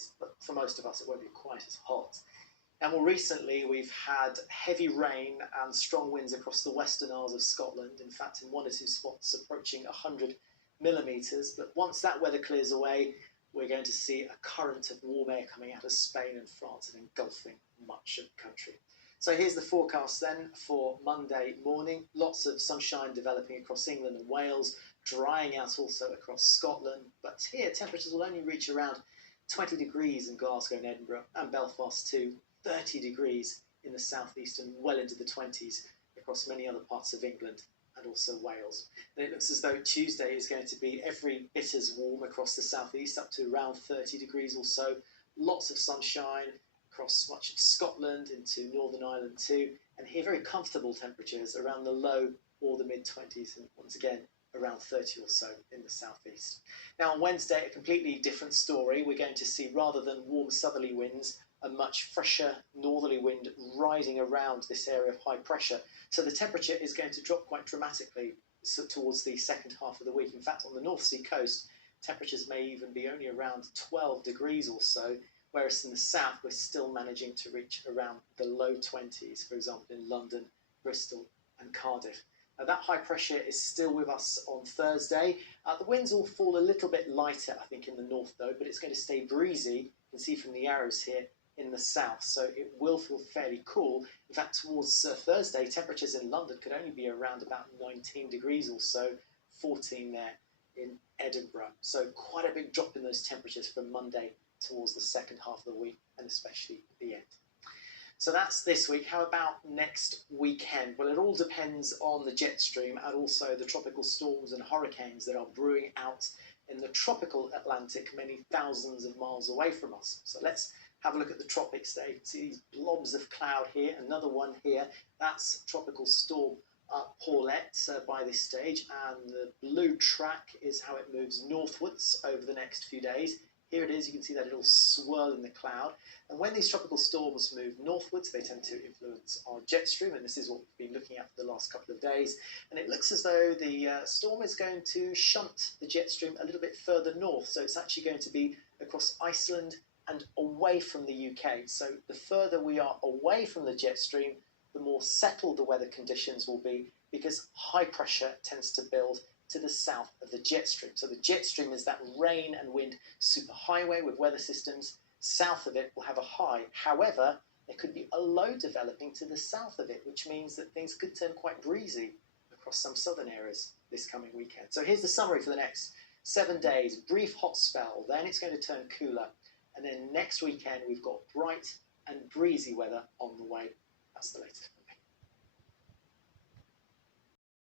is, but for most of us it won't be quite as hot. And more recently, we've had heavy rain and strong winds across the Western Isles of Scotland, in fact in one or two spots approaching 100 millimetres. But once that weather clears away, we're going to see a current of warm air coming out of Spain and France and engulfing much of the country. So here's the forecast then for Monday morning. Lots of sunshine developing across England and Wales, drying out also across Scotland. But here, temperatures will only reach around 20 degrees in Glasgow and Edinburgh, and Belfast too, 30 degrees in the southeast and well into the 20s across many other parts of England and also Wales. And it looks as though Tuesday is going to be every bit as warm across the southeast, up to around 30 degrees or so. Lots of sunshine across much of Scotland into Northern Ireland too, and here very comfortable temperatures around the low or the mid-20s, and once again around 30 or so in the southeast. Now on Wednesday, a completely different story. We're going to see, rather than warm southerly winds, a much fresher northerly wind riding around this area of high pressure. So the temperature is going to drop quite dramatically towards the second half of the week. In fact, on the North Sea coast, temperatures may even be only around 12 degrees or so, whereas in the south, we're still managing to reach around the low 20s, for example, in London, Bristol and Cardiff. Now, that high pressure is still with us on Thursday. The winds will fall a little bit lighter, I think, in the north, though, but it's going to stay breezy. You can see from the arrows here in the south, so it will feel fairly cool. In fact, towards Thursday, temperatures in London could only be around about 19 degrees or so, 14 there in Edinburgh. So quite a big drop in those temperatures from Monday towards the second half of the week, and especially at the end. So that's this week. How about next weekend? Well, it all depends on the jet stream and also the tropical storms and hurricanes that are brewing out in the tropical Atlantic, many thousands of miles away from us. So let's have a look at the tropics there. You can see these blobs of cloud here, another one here. That's tropical storm Paulette by this stage, and the blue track is how it moves northwards over the next few days. Here it is, you can see that little swirl in the cloud. And when these tropical storms move northwards, they tend to influence our jet stream, and this is what we've been looking at for the last couple of days. And it looks as though the storm is going to shunt the jet stream a little bit further north, so it's actually going to be across Iceland and away from the UK. So the further we are away from the jet stream, the more settled the weather conditions will be, because high pressure tends to build to the south of the jet stream. So the jet stream is that rain and wind superhighway with weather systems. South of it will have a high. However, there could be a low developing to the south of it, which means that things could turn quite breezy across some southern areas this coming weekend. So here's the summary for the next 7 days. Brief hot spell, then it's going to turn cooler. And then next weekend, we've got bright and breezy weather on the way. That's the latest.